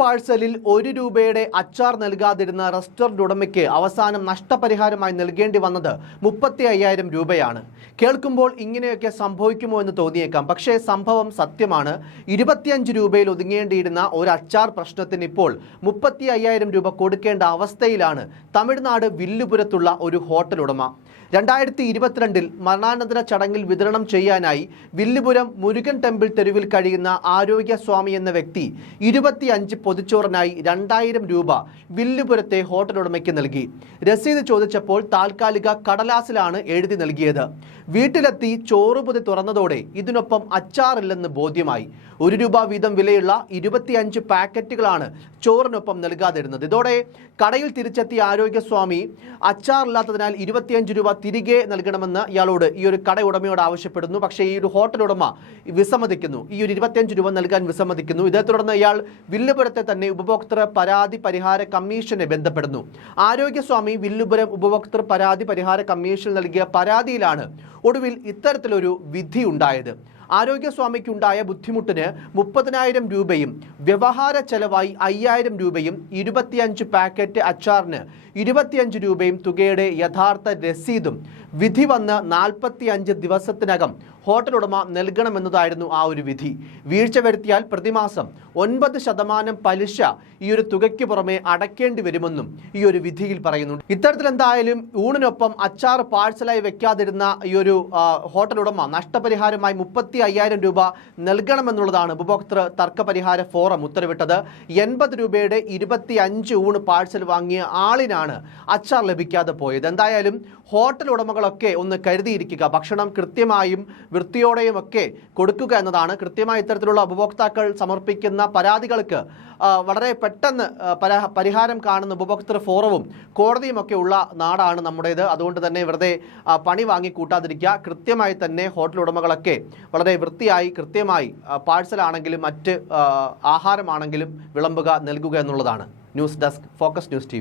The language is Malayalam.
പാഴ്സലിൽ ഒരു രൂപയുടെ അച്ചാർ നൽകാതിരുന്ന റെസ്റ്റോറന്റ് ഉടമയ്ക്ക് അവസാനം നഷ്ടപരിഹാരമായി നൽകേണ്ടി വന്നത് മുപ്പത്തി അയ്യായിരം രൂപയാണ്. കേൾക്കുമ്പോൾ ഇങ്ങനെയൊക്കെ സംഭവിക്കുമോ എന്ന് തോന്നിയേക്കാം. പക്ഷേ സംഭവം സത്യമാണ്. ഇരുപത്തിയഞ്ച് രൂപയിൽ ഒതുങ്ങേണ്ടിയിരുന്ന ഒരു അച്ചാർ പ്രശ്നത്തിന് ഇപ്പോൾ മുപ്പത്തി അയ്യായിരം രൂപ കൊടുക്കേണ്ട അവസ്ഥയിലാണ് തമിഴ്നാട് വില്ലുപുരത്തുള്ള ഒരു ഹോട്ടൽ ഉടമ. രണ്ടായിരത്തി ഇരുപത്തിരണ്ടിൽ മരണാനന്തര ചടങ്ങിൽ വിതരണം ചെയ്യാനായി വില്ലുപുരം മുരുകൻ ടെമ്പിൾ തെരുവിൽ കഴിയുന്ന ആരോഗ്യസ്വാമി എന്ന വ്യക്തി ഇരുപത്തിയഞ്ച് പൊതിച്ചോറിനായി രണ്ടായിരം രൂപ വില്ലുപുരത്തെ ഹോട്ടൽ ഉടമയ്ക്ക് നൽകി. രസീത് ചോദിച്ചപ്പോൾ താൽക്കാലിക കടലാസിലാണ് എഴുതി നൽകിയത്. വീട്ടിലെത്തി ചോറുപൊതി തുറന്നതോടെ ഇതിനൊപ്പം അച്ചാറില്ലെന്ന് ബോധ്യമായി. ഒരു രൂപ വീതം വിലയുള്ള ഇരുപത്തിയഞ്ച് പാക്കറ്റുകളാണ് ചോറിനൊപ്പം നൽകാതിരുന്നത്. ഇതോടെ കടയിൽ തിരിച്ചെത്തിയ ആരോഗ്യസ്വാമി അച്ചാറില്ലാത്തതിനാൽ ഇരുപത്തിയഞ്ച് രൂപ തിരികെ നൽകണമെന്ന് ഇയാളോട് ഈ ഒരു കട ഉടമയോട് ആവശ്യപ്പെടുന്നു. പക്ഷേ ഈ ഒരു ഹോട്ടൽ ഉടമ വിസമ്മതിക്കുന്നു. ഈ ഒരു ഇരുപത്തിയഞ്ച് രൂപ നൽകാൻ വിസമ്മതിക്കുന്നു. ഇതേ തുടർന്ന് ഇയാൾ വില്ലുപുരത്തെ തന്നെ ഉപഭോക്തൃ പരാതി പരിഹാര കമ്മീഷനെ ബന്ധപ്പെടുന്നു. ആരോഗ്യസ്വാമി വില്ലുപുരം ഉപഭോക്തൃ പരാതി പരിഹാര കമ്മീഷൻ നൽകിയ പരാതിയിലാണ് ഒടുവിൽ ഇത്തരത്തിലൊരു വിധി ഉണ്ടായത്. ആരോഗ്യസ്വാമിക്കുണ്ടായ ബുദ്ധിമുട്ടിന് മുപ്പതിനായിരം രൂപയും വ്യവഹാര ചെലവായി അയ്യായിരം രൂപയും ഇരുപത്തിയഞ്ച് പാക്കറ്റ് അച്ചാറിന് ഇരുപത്തിയഞ്ച് രൂപയും തുകയുടെ യഥാർത്ഥ രസീതും വിധി വന്ന് നാൽപ്പത്തി അഞ്ച് ദിവസത്തിനകം ഹോട്ടൽ ഉടമ നൽകണമെന്നതായിരുന്നു ആ ഒരു വിധി. വീഴ്ച വരുത്തിയാൽ പ്രതിമാസം ഒൻപത് ശതമാനം പലിശ ഈ ഒരു തുകയ്ക്ക് പുറമെ അടയ്ക്കേണ്ടി വരുമെന്നും ഈ ഒരു വിധിയിൽ പറയുന്നുണ്ട്. ഇത്തരത്തിൽ എന്തായാലും ഊണിനൊപ്പം അച്ചാർ പാഴ്സലായി വെക്കാതിരുന്ന ഈ ഒരു ഹോട്ടൽ ഉടമ നഷ്ടപരിഹാരമായി മുപ്പത്തി അയ്യായിരം രൂപ നൽകണമെന്നുള്ളതാണ് ഉപഭോക്തൃ തർക്കപരിഹാര ഫോറം ഉത്തരവിട്ടത്. എൺപത് രൂപയുടെ ഇരുപത്തി അഞ്ച് ഊണ് പാഴ്സൽ വാങ്ങിയ ആളിനാണ് അച്ചാർ ലഭിക്കാതെ പോയത്. എന്തായാലും ഹോട്ടൽ ഉടമകളൊക്കെ ഒന്ന് കരുതിയിരിക്കുക. ഭക്ഷണം കൃത്യമായും വൃത്തിയോടെയും ഒക്കെ കൊടുക്കുക എന്നതാണ്. കൃത്യമായി ഇത്തരത്തിലുള്ള ഉപഭോക്താക്കൾ സമർപ്പിക്കുന്ന പരാതികൾക്ക് വളരെ പെട്ടെന്ന് പരിഹാരം കാണുന്ന ഉപഭോക്തൃ ഫോറവും കോടതിയും ഒക്കെ ഉള്ള നാടാണ് നമ്മുടേത്. അതുകൊണ്ട് തന്നെ വെറുതെ പണി വാങ്ങി കൂട്ടാതിരിക്കുക. കൃത്യമായി തന്നെ ഹോട്ടൽ ഉടമകളൊക്കെ വളരെ വൃത്തിയായി കൃത്യമായി പാഴ്സലാണെങ്കിലും മറ്റ് ആഹാരമാണെങ്കിലും വിളമ്പുക നൽകുക എന്നുള്ളതാണ്. News desk focus news T